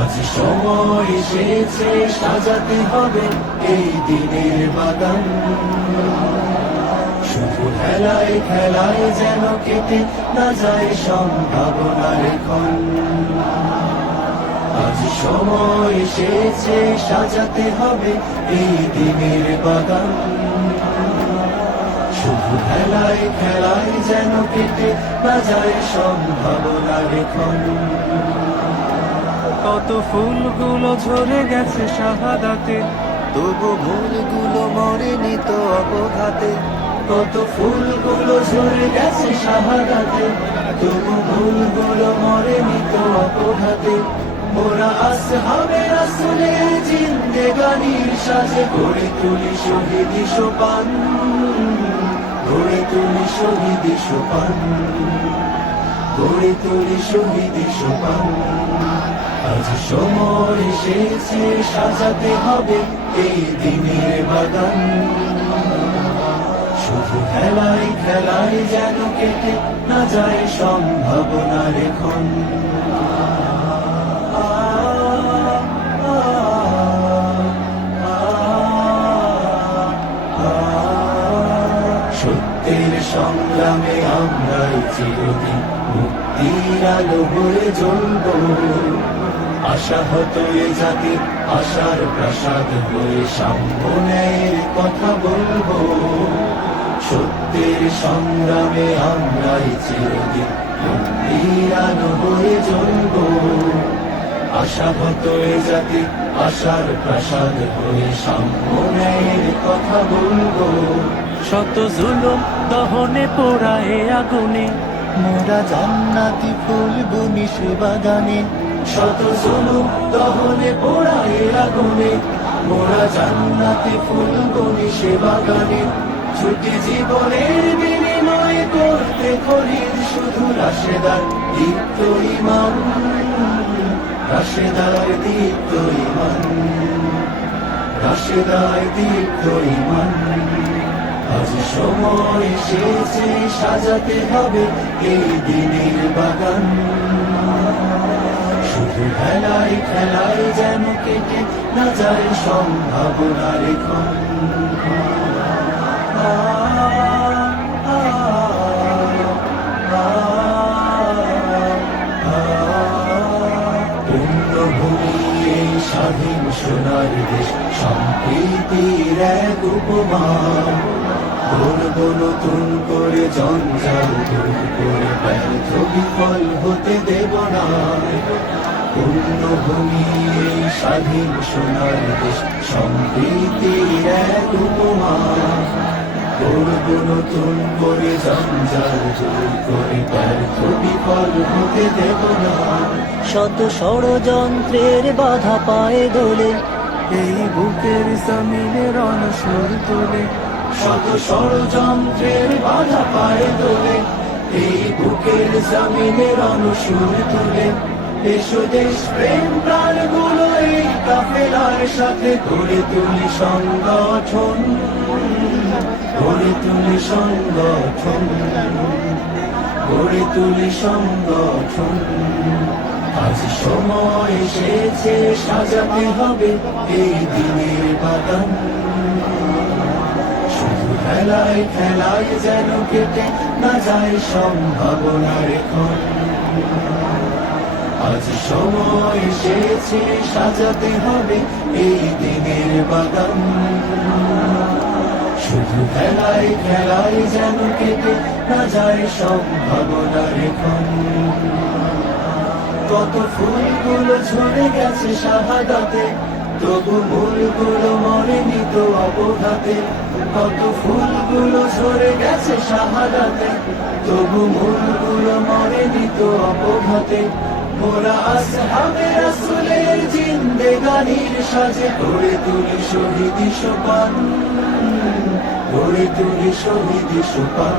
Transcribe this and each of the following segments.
আজ সময় এসেছে সাজাতে হবে এই দিনের বাগান, শুধু খেলায় খেলায় যেন কেটে না যায় সম্ভাবনার ক্ষণ। আজ সময় এসেছে সাজাতে হবে এই দিনের বাগান, শুধু খেলায় খেলায় যেন কেটে না যায় সম্ভাবনার ক্ষণ। কত ফুলগুলো ঝরে গেছে শাহাদাতে, তবু ভুলগুলো মরেনি তো অপঘাতে। কত ফুলগুলো ঝরে গেছে শাহাদাতে, তবু ভুলগুলো মরেনি তো অপঘাতে। মোরা আসহাবে রাসূলের জিন্দেগানির সাজে গড়ে তুলি শহীদি সোপান, গড়ে তুলি শহীদি সোপান, গড়ে তুলি শহীদি সোপান। আজ সময় এসেছে সাজাতে হবে এই দিনের বাগান, শুধু খেলায় খেলায় যেন কেটে না যায় সম্ভাবনার ক্ষণ। সত্যের সংগ্রামে আমরাই চিরদিন মুক্তির আলো হয়ে জ্বলব, আশাহত এ জাতি আশার প্রাসাদ হয়ে সাম্যের কথা বলবো। সত্যের সংগ্রামে আমরাই চিরদিন মুক্তির আলো হয়ে জ্বলব, আশাহত এ জাতি আশার প্রাসাদ হয়ে সাম্যের কথা বলবো। শত জুলুম দহনে পোড়ায় আগুনে, মোরা জান্নাতি ফুল বুনি সে বাগানে। শত জুলুম দহনে পোড়ায় আগুনে, মোরা জান্নাতি ফুল বুনি সে বাগানে। ছুটি জীবনের বিনিময়ে করতে খরিদ শুধু রাশেদার দীপ্ত ঈমান, রাশেদার দীপ্ত ঈমান, রাশেদার দীপ্ত ঈমান। আজ সময় এসেছে সাজাতে হবে এই দিনের বাগান, শুধু খেলায় খেলায় যেন কেটে না যায় সম্ভাবনার ক্ষণ। পুণ্যভূমি এই স্বাধীন সোনার দেশ, সম্প্রীতির এক উপমা। গড়বো নতুন করে জঞ্জাল দূর করে, ব্যর্থ বিফল হতে দেব না। পুণ্যভূমি এই স্বাধীন সোনার দেশ, সম্প্রীতির এক উপমা। গড়বো নতুন করে জঞ্জাল দূর করে, ব্যর্থ বিফল হতে দেব না। শত ষড়যন্ত্রের বাধা পায়ে দোলে, এই বুকের জমিনে রণসুর তোলে। শত ষড়যন্ত্রের বাধা পায়ে দোলে, এই বুকের জমিনে রণসুর তোলে। এসো দেশ প্রেম প্রাণগুলো এই কাফেলার সাথে গড়ে তুলি সংগঠন, গড়ে তুলি সংগঠন, গড়ে তুলি সংগঠন। আজ সময় এসেছে সাজাতে হবে এই দিনের বাগান, শুধু খেলায় খেলায় যেন কেটে না যায় সম্ভাবনার ক্ষণ। আজ সময় এসেছে সাজাতে হবে এই দিনের বাগান, শুধু খেলায় খেলায় যেন কেটে না যায় সম্ভাবনার ক্ষণ। কত ফুলগুলো ঝরে গেছে শাহাদাতে, তবু মূলগুলো মরেনি তো অবঘাতে। কত ফুলগুলো ঝরে গেছে শাহাদাতে, তবু মূলগুলো মরেনি তো অবঘাতে। মোরা আসহাবে রাসূলের জিন্দেগানির সাজে গড়ে তুলি শহীদি সোপান, গড়ে তুলি শহীদি সোপান।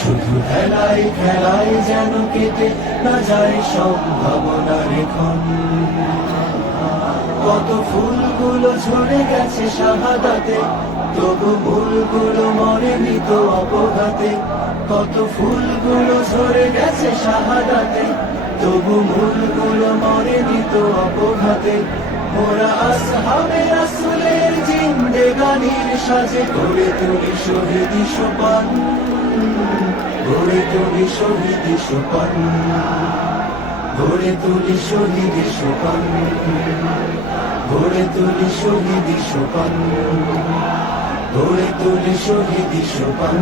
শুধু খেলাই খেলাই যেন কেটে না যায় সম্ভাবনার ক্ষণ। কত ফুলগুলো ঝরে গেছে শাহাদাতে, তবু মূলগুলো মরেনি তো অপঘাতে। কত ফুলগুলো ঝরে গেছে শাহাদাতে, তবু মূলগুলো মরেনি তো অপঘাতে। মোরা আসহাবে রাসূলের জিন্দেগানির সাজে গড়ে তুলি শহীদি সোপান, গড়ে তুলি শহীদি সোপান, গড়ে তুলি শহীদি সোপান, গড়ে তুলি শহীদি সোপান, গড়ে তুলি শহীদি সোপান।